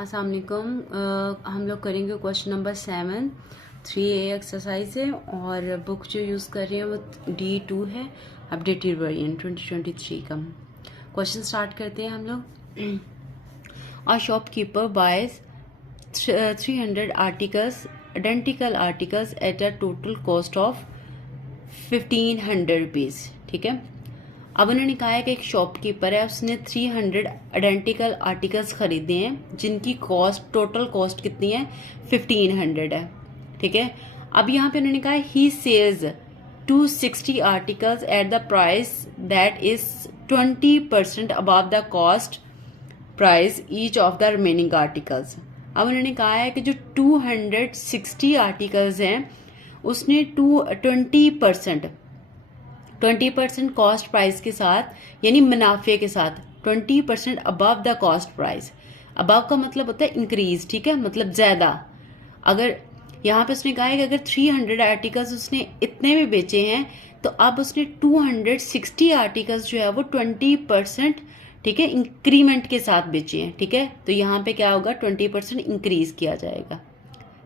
अस्सलाम वालेकुम। हम लोग करेंगे क्वेश्चन नंबर 7 3A एक्सरसाइज है और बुक जो यूज़ कर रहे हैं वो D2 है, अपडेटेड वर्जन 2023 का। क्वेश्चन स्टार्ट करते हैं हम लोग। A shopkeeper boys 300 articles, identical articles at a total cost of 1500 rupees. ठीक है, अब उन्होंने कहा है कि एक शॉपकीपर है, उसने 300 आइडेंटिकल आर्टिकल्स खरीदे हैं जिनकी कॉस्ट, टोटल कॉस्ट कितनी है, 1500 है। ठीक है, अब यहाँ पे उन्होंने कहा है he sells 260 articles at the price that is 20% above the cost price each of the remaining articles. अब उन्होंने कहा है कि जो 260 आर्टिकल्स हैं उसने 20% कॉस्ट प्राइस के साथ, यानी मुनाफे के साथ 20% above the cost price. Above का मतलब होता है इंक्रीज, ठीक है, मतलब ज्यादा। अगर यहाँ पे उसने कहा है कि अगर 300 आर्टिकल्स उसने इतने में बेचे हैं तो अब उसने 260 आर्टिकल्स जो है वो 20%, ठीक है, इंक्रीमेंट के साथ बेचे हैं। ठीक है, तो यहाँ पे क्या होगा, 20% इंक्रीज किया जाएगा।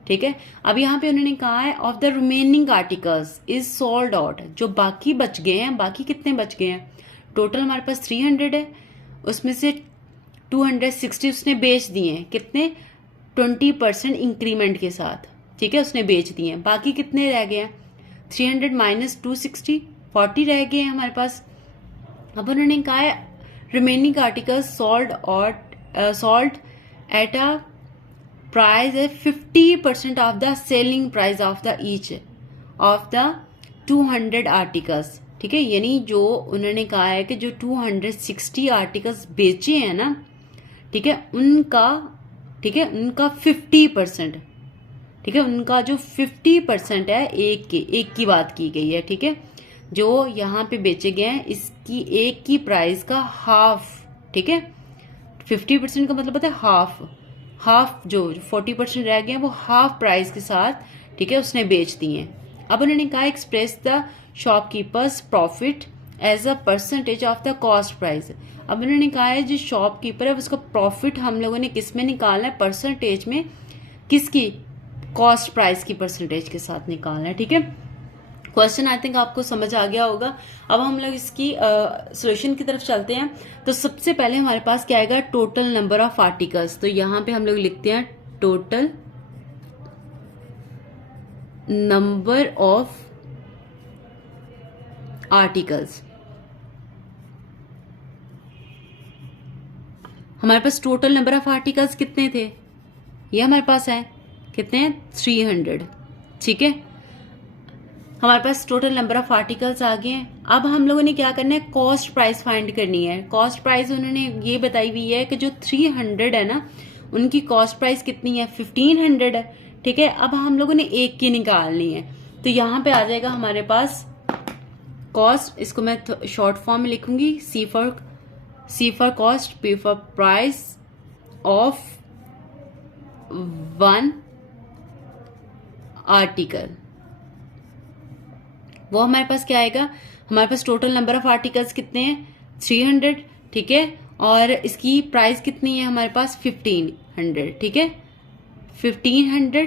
ठीक है, अब यहाँ पे उन्होंने कहा है of the remaining articles is sold out, जो बाकी बच गए हैं, बाकी कितने बच गए हैं, टोटल हमारे पास 300 है, उसमें से 260 उसने बेच दिए हैं, कितने, 20% इंक्रीमेंट के साथ। ठीक है, उसने बेच दिए हैं, बाकी कितने रह गए हैं, 300 माइनस 260, 40 रह गए हैं हमारे पास। अब उन्होंने कहा है remaining articles sold at a price है 50% of the selling price of the each of the 200 articles. ठीक है, यानी जो उन्होंने कहा है कि जो 260 आर्टिकल्स बेचे हैं ना, ठीक है, उनका 50%, ठीक है, उनका जो 50% है, एक की बात की गई है। ठीक है, जो यहाँ पे बेचे गए हैं इसकी एक की प्राइस का हाफ। ठीक है, 50% का मतलब होता है हाफ जो 40% रह गए हैं वो हाफ प्राइस के साथ, ठीक है, उसने बेच दिए हैं। अब उन्होंने कहा express the shopkeepers profit as a percentage of the cost price. अब उन्होंने कहा है जो शॉपकीपर है उसका प्रॉफिट हम लोगों ने किस में निकालना है, परसेंटेज में, किसकी, कॉस्ट प्राइस की परसेंटेज के साथ निकालना है। ठीक है, क्वेश्चन आई थिंक आपको समझ आ गया होगा। अब हम लोग इसकी सॉल्यूशन की तरफ चलते हैं। तो सबसे पहले हमारे पास क्या आएगा, टोटल नंबर ऑफ आर्टिकल्स। तो यहां पे हम लोग लिखते हैं टोटल नंबर ऑफ आर्टिकल्स। हमारे पास टोटल नंबर ऑफ आर्टिकल्स कितने थे, ये हमारे पास है, कितने हैं, 300। ठीक है, हमारे पास टोटल नंबर ऑफ आर्टिकल्स आ गए हैं। अब हम लोगों ने क्या करना है, कॉस्ट प्राइस फाइंड करनी है। कॉस्ट प्राइस उन्होंने ये बताई हुई है कि जो 300 है ना, उनकी कॉस्ट प्राइस कितनी है, 1500 है। ठीक है, अब हम लोगों ने एक की निकालनी है। तो यहां पे आ जाएगा हमारे पास कॉस्ट, इसको मैं शॉर्ट फॉर्म में लिखूंगी, C for cost, P for price of one article. वो हमारे पास क्या आएगा, हमारे पास टोटल नंबर ऑफ आर्टिकल्स कितने हैं, 300। ठीक है, और इसकी प्राइस कितनी है हमारे पास, 1500। ठीक है, 1500,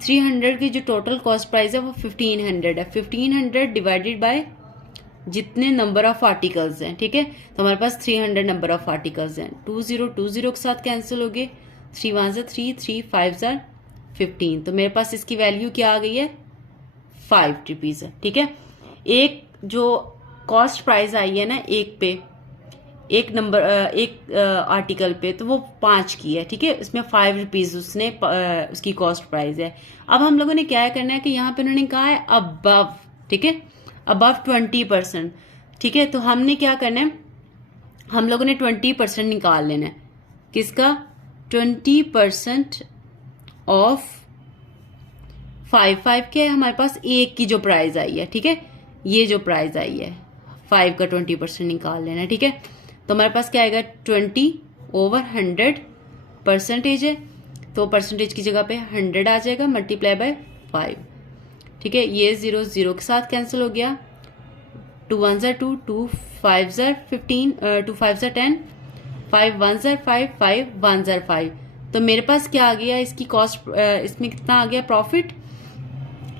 300 की जो टोटल कॉस्ट प्राइस है वो 1500 है। 1500 डिवाइडेड बाय जितने नंबर ऑफ आर्टिकल्स हैं। ठीक है, तो हमारे पास 300 नंबर ऑफ आर्टिकल्स हैं। 20 के साथ कैंसिल हो गए, 3 1 3, 3 5 15। तो मेरे पास इसकी वैल्यू क्या आ गई है, 5 रुपीज है। ठीक है, एक जो कॉस्ट प्राइस आई है ना, एक आर्टिकल पे, तो वो 5 की है। ठीक है, इसमें 5 रुपीज उसने उसकी कॉस्ट प्राइस है। अब हम लोगों ने क्या करना है कि यहाँ पे उन्होंने कहा है अबव, ठीक है, अबव 20%। ठीक है, तो हमने क्या करना है, हम लोगों ने 20% निकाल लेना है, किसका, 20% ऑफ 5 क्या है हमारे पास, एक की जो प्राइस आई है। ठीक है, ये जो प्राइस आई है 5 का 20% निकाल लेना है। ठीक है, तो हमारे पास क्या आएगा, 20/100 परसेंटेज है, तो परसेंटेज की जगह पे 100 आ जाएगा, मल्टीप्लाई बाय 5। ठीक है, ये 0 के साथ कैंसिल हो गया, 2 1 2, 2 5 15, 2 5 10, 5 1 5, 5 1 5। तो मेरे पास क्या आ गया इसकी कॉस्ट, इसमें कितना आ गया प्रॉफिट।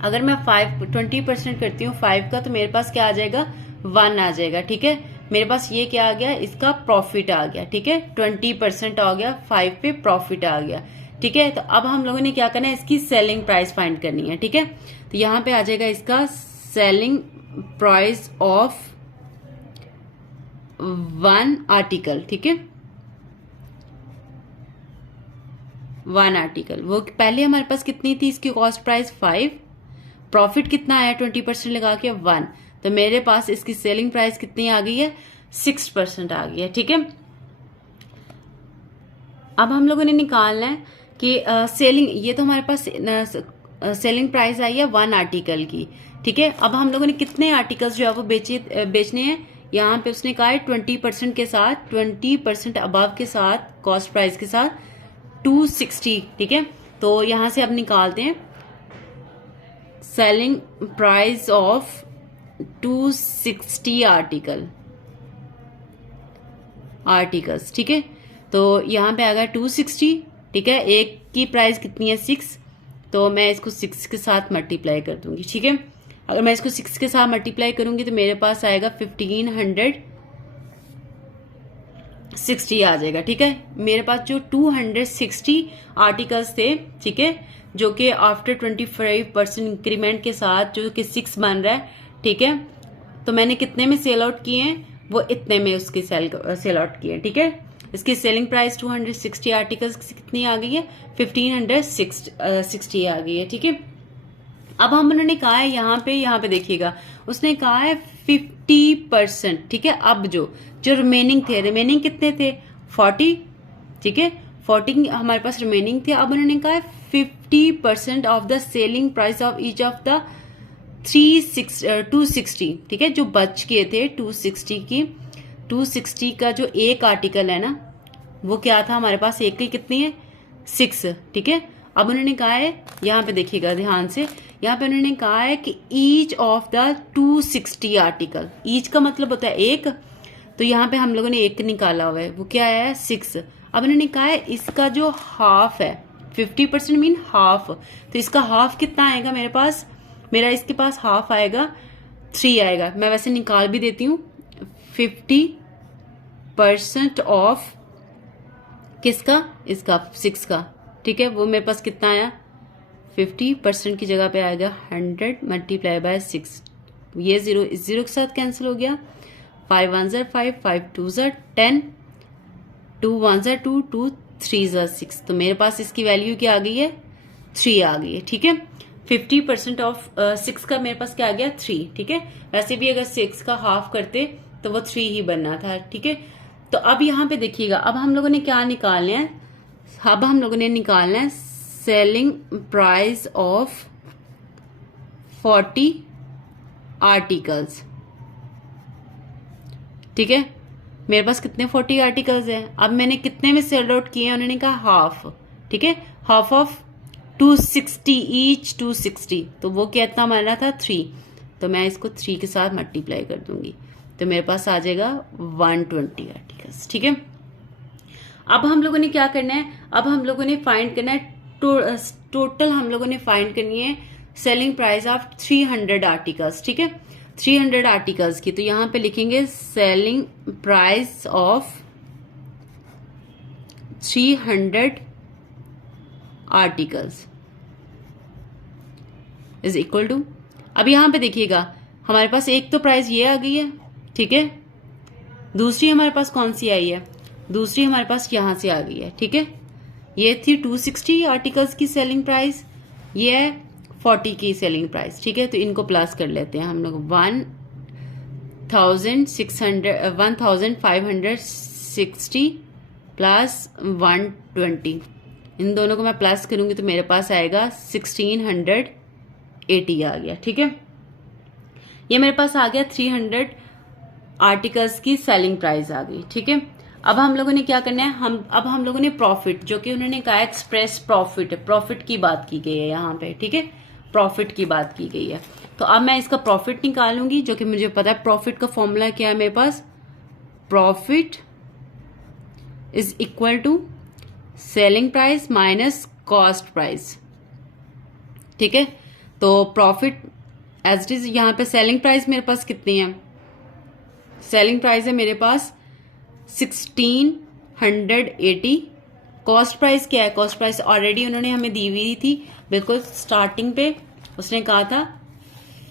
अगर मैं 20% करती हूँ 5 का, तो मेरे पास क्या आ जाएगा 1 आ जाएगा। ठीक है, मेरे पास ये क्या आ गया, इसका प्रॉफिट आ गया। ठीक है, 20% आ गया, 5 पे प्रॉफिट आ गया। ठीक है, तो अब हम लोगों ने क्या करना है, इसकी सेलिंग प्राइस फाइंड करनी है। ठीक है, तो यहाँ पे आ जाएगा इसका सेलिंग प्राइस ऑफ 1 आर्टिकल। ठीक है, 1 आर्टिकल, वो पहले हमारे पास कितनी थी इसकी कॉस्ट प्राइस 5, प्रॉफिट कितना आया 20% लगा के 1, तो मेरे पास इसकी सेलिंग प्राइस कितनी आ गई है 6% आ गई है। ठीक है, अब हम लोगों ने निकालना है कि सेलिंग, ये तो हमारे पास सेलिंग प्राइस आई है 1 आर्टिकल की। ठीक है, अब हम लोगों ने कितने आर्टिकल्स जो है वो बेचने हैं, यहाँ पे उसने कहा है 20% के साथ, 20% अबव के साथ, कॉस्ट प्राइस के साथ 260। ठीक है, तो यहां से अब निकालते हैं सेलिंग प्राइस ऑफ 260 आर्टिकल्स। ठीक है, तो यहां पे आ गया 260। ठीक है, एक की प्राइस कितनी है 6, तो मैं इसको 6 के साथ मल्टीप्लाई कर दूंगी। ठीक है, अगर मैं इसको 6 के साथ मल्टीप्लाई करूंगी तो मेरे पास आएगा 1560 आ जाएगा। ठीक है, मेरे पास जो 260 आर्टिकल्स थे, ठीक है, जो कि आफ्टर 25% इंक्रीमेंट के साथ जो कि 6 बन रहा है। ठीक है, तो मैंने कितने में सेल आउट किए हैं, वो इतने में उसके सेल आउट किए। ठीक है, इसकी सेलिंग प्राइस 260 आर्टिकल्स कितनी आ गई है 1560 आ गई है। ठीक है, अब हम उन्होंने कहा है यहाँ पे देखिएगा, उसने कहा है 50%। ठीक है, अब जो रिमेनिंग कितने थे 40। ठीक है, 40 हमारे पास रिमेनिंग थे। अब उन्होंने कहा है 50% of the selling price of each of the 260। ठीक है, जो बच गए थे 260 का जो एक आर्टिकल है ना, वो क्या था हमारे पास, एक की कितनी है 6। ठीक है, अब उन्होंने कहा है, यहाँ पे देखिएगा ध्यान से, यहाँ पे उन्होंने कहा है कि each of the 260 article, each का मतलब होता है एक, तो यहाँ पे हम लोगों ने एक निकाला हुआ है, वो क्या है 6। अब उन्होंने कहा है इसका जो हाफ है, 50% मीन हाफ, तो इसका हाफ कितना आएगा मेरे पास, मेरा इसके पास हाफ आएगा 3 आएगा। मैं वैसे निकाल भी देती हूँ, 50% ऑफ किसका, इसका 6 का। ठीक है, वो मेरे पास कितना आया, 50% की जगह पे आएगा 100 मल्टीप्लाई बाय 6, ये 0 इस 0 के साथ कैंसिल हो गया, 5 1 ज़ा 5, 5 2 ज़ा 10, 2 1 ज़ा 2, 2 3 ज़ा 6, तो मेरे पास इसकी वैल्यू क्या आ गई है 3 आ गई है। ठीक है, 50% ऑफ 6 का मेरे पास क्या आ गया 3। ठीक है, वैसे भी अगर 6 का हाफ करते तो वो 3 ही बनना था। ठीक है, तो अब यहाँ पे देखिएगा, अब हम लोगों ने क्या निकालना है, अब हम लोगों ने निकालना है सेलिंग प्राइस ऑफ 40 आर्टिकल्स। ठीक है, मेरे पास कितने 40 आर्टिकल्स हैं, अब मैंने कितने में सेल आउट किए हैं, उन्होंने कहा हाफ। ठीक है, हाफ ऑफ 260 ईच 260, तो वो कितना माना था 3, तो मैं इसको 3 के साथ मल्टीप्लाई कर दूंगी, तो मेरे पास आ जाएगा 120 आर्टिकल्स। ठीक है, अब हम लोगों ने क्या करना है, अब हम लोगों ने फाइंड करना है टोटल हम लोगों ने फाइंड करनी है सेलिंग प्राइस ऑफ 300 आर्टिकल्स। ठीक है, 300 आर्टिकल्स की, तो यहां पे लिखेंगे selling price of 300 articles is equal to, अब यहां पे देखिएगा हमारे पास एक तो प्राइस ये आ गई है। ठीक है, दूसरी हमारे पास कौन सी आई है, दूसरी हमारे पास यहां से आ गई है। ठीक है, ये थी 260 आर्टिकल्स की सेलिंग प्राइस, ये है 40 की सेलिंग प्राइस। ठीक है, तो इनको प्लस कर लेते हैं हम लोग, 1560 प्लस 120, इन दोनों को मैं प्लस करूंगी तो मेरे पास आएगा 1680 आ गया। ठीक है, ये मेरे पास आ गया 300 आर्टिकल्स की सेलिंग प्राइस आ गई। ठीक है, अब हम लोगों ने क्या करना है, अब हम लोगों ने प्रॉफिट, जो कि उन्होंने कहा एक्सप्रेस प्रॉफिट की बात की गई है यहाँ पे। ठीक है, प्रॉफिट की बात की गई है, तो अब मैं इसका प्रॉफिट निकालूंगी, जो कि मुझे पता है प्रॉफिट का फॉर्मूला क्या है मेरे पास, profit is equal to selling price minus cost price, ठीक है। तो प्रॉफिट एज इट इज, यहाँ पे सेलिंग प्राइस मेरे पास कितनी है, सेलिंग प्राइस है मेरे पास 1680। कॉस्ट प्राइस क्या है, कॉस्ट प्राइस ऑलरेडी उन्होंने हमें दी हुई थी बिल्कुल स्टार्टिंग पे, उसने कहा था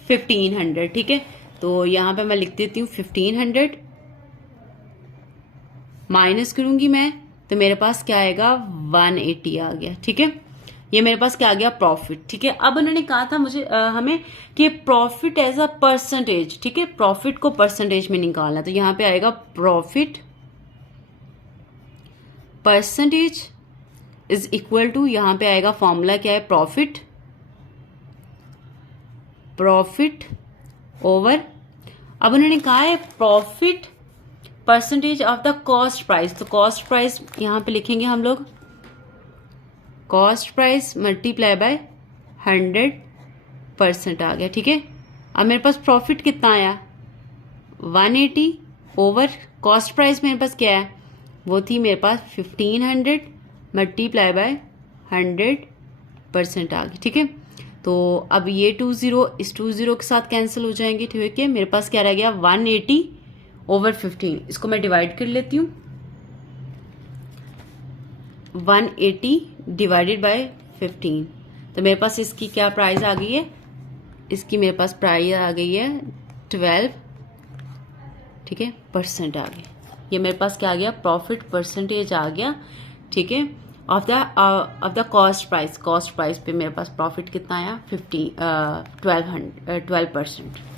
1500, ठीक है। तो यहाँ पे मैं लिख देती हूँ 1500 माइनस करूंगी मैं, तो मेरे पास क्या आएगा 180 आ गया, ठीक है। ये मेरे पास क्या आ गया प्रॉफिट, ठीक है। अब उन्होंने कहा था मुझे हमें कि प्रॉफिट एज अ परसेंटेज, ठीक है, प्रॉफिट को परसेंटेज में निकालना, तो यहाँ पे आएगा profit percentage is equal to, यहाँ पे आएगा फॉर्मूला क्या है, प्रॉफिट ओवर, अब उन्होंने कहा है profit percentage of the cost price, तो कॉस्ट प्राइस यहाँ पे लिखेंगे हम लोग, कॉस्ट प्राइस मल्टीप्लाई बाय 100% आ गया, ठीक है। अब मेरे पास प्रॉफिट कितना आया 180 ओवर कॉस्ट प्राइस मेरे पास क्या है, वो थी मेरे पास 1500 मल्टीप्लाई बाय 100% आ गई, ठीक है। तो अब ये 20 इस 20 के साथ कैंसिल हो जाएंगे, ठीक है। मेरे पास क्या रह गया 180 ओवर 15, इसको मैं डिवाइड कर लेती हूँ, 180 डिवाइडेड बाय 15, तो मेरे पास इसकी क्या प्राइस आ गई है, इसकी मेरे पास प्राइस आ गई है 12, ठीक है, परसेंट आ गई। ये मेरे पास क्या आ गया प्रॉफिट परसेंटेज आ गया, ठीक है, of the cost price. Cost price पे मेरे पास प्रॉफिट कितना आया 12%।